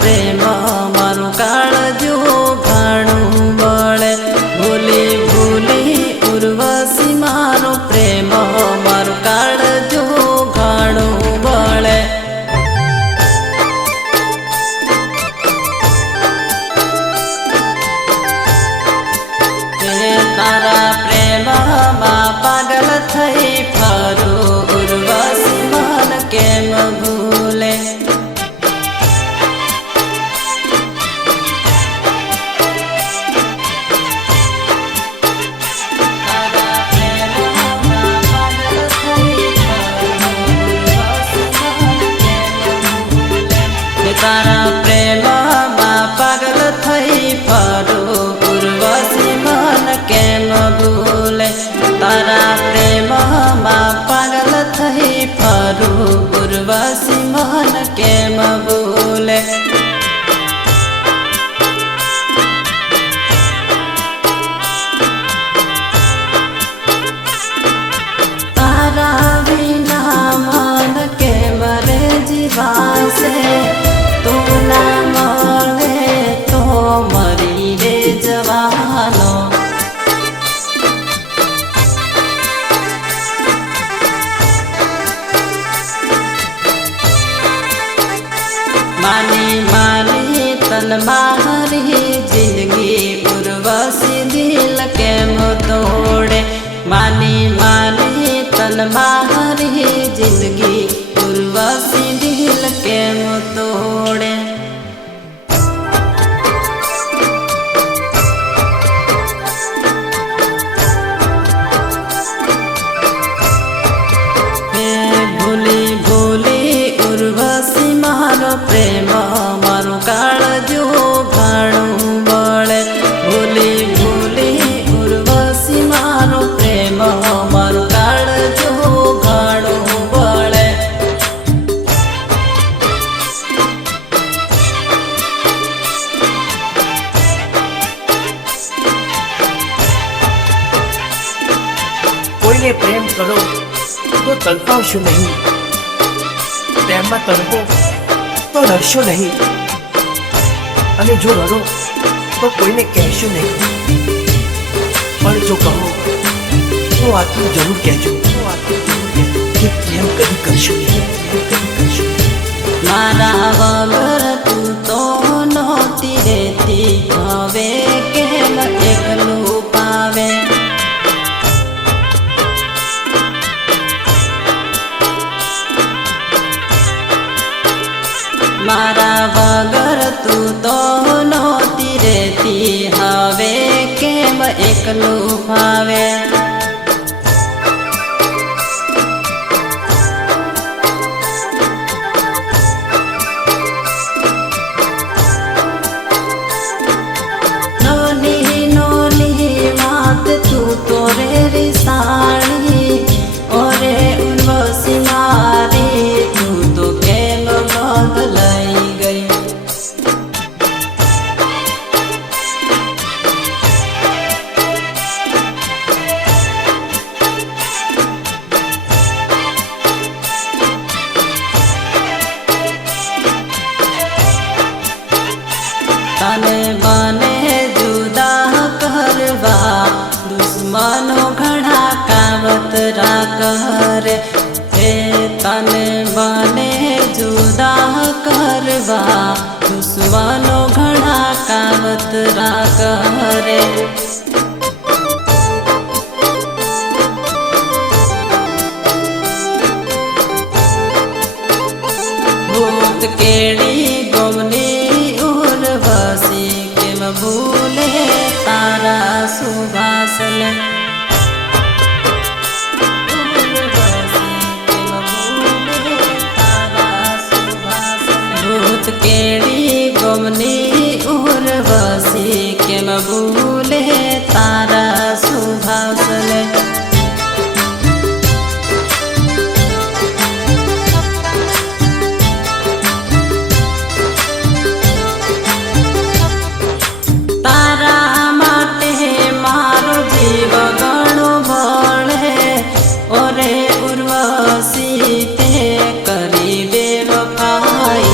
प्रेम मारो काळजो घणो बळे भूली भूली उर्वशी मारो प्रेम मारो काळजो घणो बळे तारा प्रेम में पागल थई फरू उर्वशी मन केम भूले तारा प्रेम में पागल थई फरू उर्वशी मन केम भूले तारा प्रेम में पागल थई फरू उर्वशी मन केम भूले तारा बिना मन के मरे जीवा से तू ना मरे तो मरी रे जवानो मानी मानी तन मारी जिंदगी उर्वशी दिल के तोड़े मानी मानी तन मारी जिंदगी उर्वशी दिल के तोड़े भूली भूली उर्वशी मारो प्रेम मारो काळजो घणो बळे भूली भूली उर्वशी मारो प्रेम मारो काळजो घणो बळे कोईने प्रेम करो तो तड़पाशो नहीं प्रेम में तड़पो तो रड़शो नहीं अने जो रड़ो तो कोईने कहशो नहीं पर जो कहो तो आटलू जरूर कहजो कि प्रेम कभी करशो नहीं मारा वगर तू तो नहोती रहती हवे केम एकलू पावे मारा वगर तू तो नहोती रहती हवे केम एकलू भावे नोनी नोनी बात तू तो रे रिसाणी ओरे उर्वशी मारी तू तो केम बदलाई गई तने बने जुदा करवा दुश्मनों घड़ा कावत राकर हे तने बने जुदा करवा दुश्मनों घड़ा कावत राकर भूत केड़ी गोमनी उर्वशी केम भूले तारा सुभाषन भूत केड़ी गोमनी उर्वशी केम भूले तारा सुभाषन तारा माटे मारो जीव गणो बळे ओरे उर्वशी ते करी बेवफाई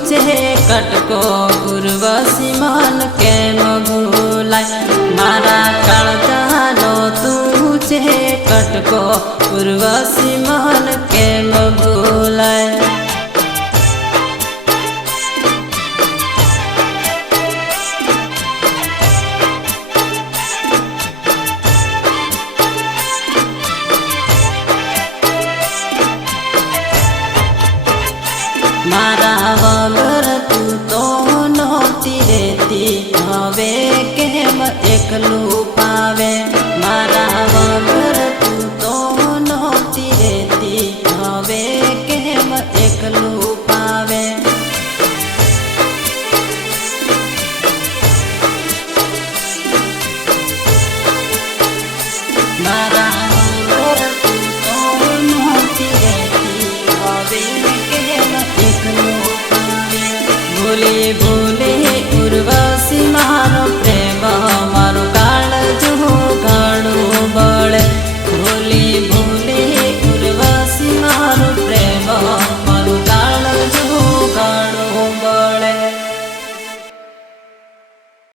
છે કટકો ઉર્વશી મન કેમ ભૂલાય મારા કાળજાનો તું છે કટકો ઉર્વશી મન કેમ ભૂલાય મારા વગર તું તો નહોતી રહેતી હવે કેમ એકલું પાવે મારા વગર તું તો નહોતી રહેતી હવે કેમ એકલું પાવે મારા વગર તું તો નહોતી રહેતી હવે કેમ એકલું પાવે ભૂલી